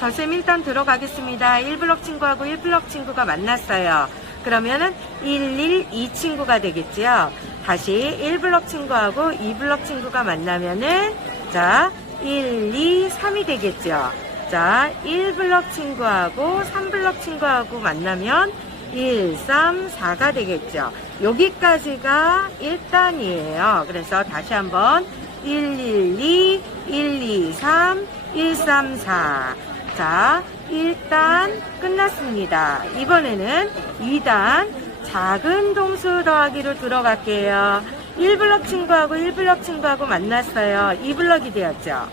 더셈 일단 들어가겠습니다. 1블럭 친구하고 1블럭 친구가 만났어요. 그러면은 1, 1, 2 친구가 되겠지요. 다시 1블럭 친구하고 2블럭 친구가 만나면은 자, 1, 2, 3이 되겠죠. 자, 1블럭 친구하고 3블럭 친구하고 만나면 1, 3, 4가 되겠죠. 여기까지가 1단이에요. 그래서 다시 한번 1, 1, 2, 1, 2, 3, 1, 3, 4. 자, 1단 끝났습니다. 이번에는 2단 작은 동수 더하기로 들어갈게요. 1블럭 친구하고 1블럭 친구하고 만났어요. 2블럭이 되었죠.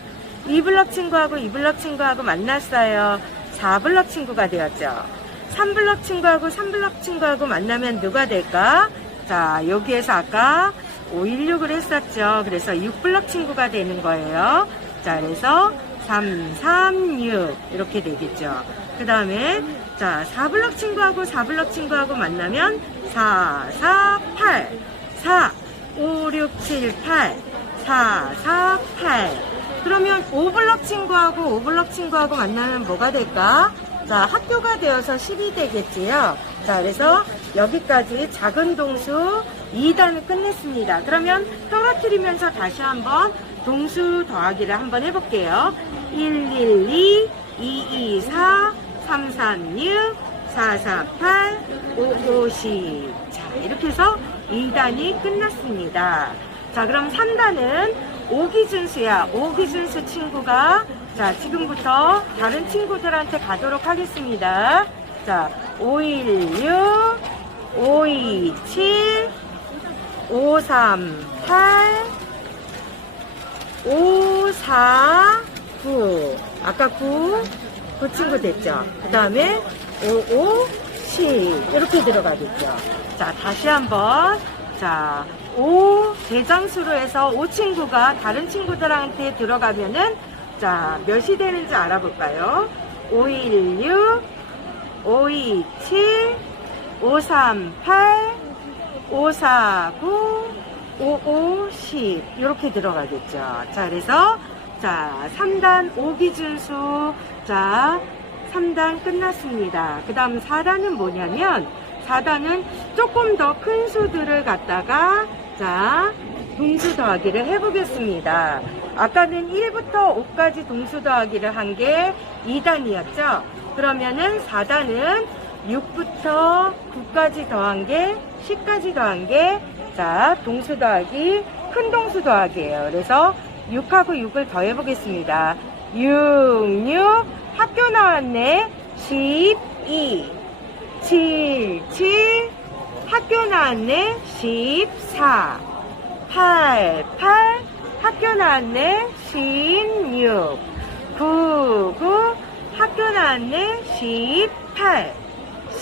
2블럭 친구하고 2블럭 친구하고 만났어요. 4블럭 친구가 되었죠. 3블럭 친구하고 3블럭 친구하고 만나면 누가 될까? 자, 여기에서 아까 516을 했었죠. 그래서 6블럭 친구가 되는 거예요. 자, 그래서 3, 3, 6 이렇게 되겠죠. 그 다음에 자, 4블럭 친구하고 4블럭 친구하고 만나면 4, 4, 8 4, 5, 6, 7, 8 4, 4, 8 그러면 5블럭 친구하고 5블럭 친구하고 만나면 뭐가 될까? 자, 학교가 되어서 10이 되겠지요. 자, 그래서 여기까지 작은 동수 2단을 끝냈습니다. 그러면 떨어뜨리면서 다시 한번 동수 더하기를 한번 해볼게요. 1, 1, 2, 2, 2, 4, 3, 3, 6, 4, 4, 8, 5, 5, 10. 자, 이렇게 해서 2단이 끝났습니다. 자, 그럼 3단은 오기준수야. 오기준수 친구가 자, 지금부터 다른 친구들한테 가도록 하겠습니다. 자, 516, 527, 538, 549. 아까 9, 그 친구 됐죠? 그 다음에 55, 10. 이렇게 들어가겠죠? 자, 다시 한번. 자, 5 대장수로 해서 5 친구가 다른 친구들한테 들어가면은 자, 몇이 되는지 알아볼까요? 516, 527, 538, 549, 5510 이렇게 들어가겠죠. 자, 그래서 자, 3단 오기준수 자, 3단 끝났습니다. 그 다음 4단은 뭐냐면 4단은 조금 더 큰 수들을 갖다가 자, 동수 더하기를 해보겠습니다. 아까는 1부터 5까지 동수 더하기를 한 게 2단이었죠. 그러면은 4단은 6부터 9까지 더한 게 10까지 더한 게 자, 동수 더하기 큰 동수 더하기예요. 그래서 6하고 6을 더해 보겠습니다. 6, 6 학교 나왔네. 12 7, 7 학교 나왔네. 14 8, 8 학교 나왔네. 16 9, 9 학교 나왔네. 18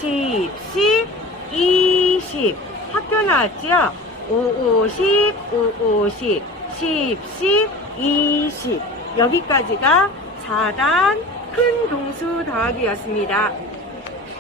10, 10 20 학교 나왔지요? 5, 50, 5, 50 10, 10 20 여기까지가 4단 큰 동수 더하기였습니다.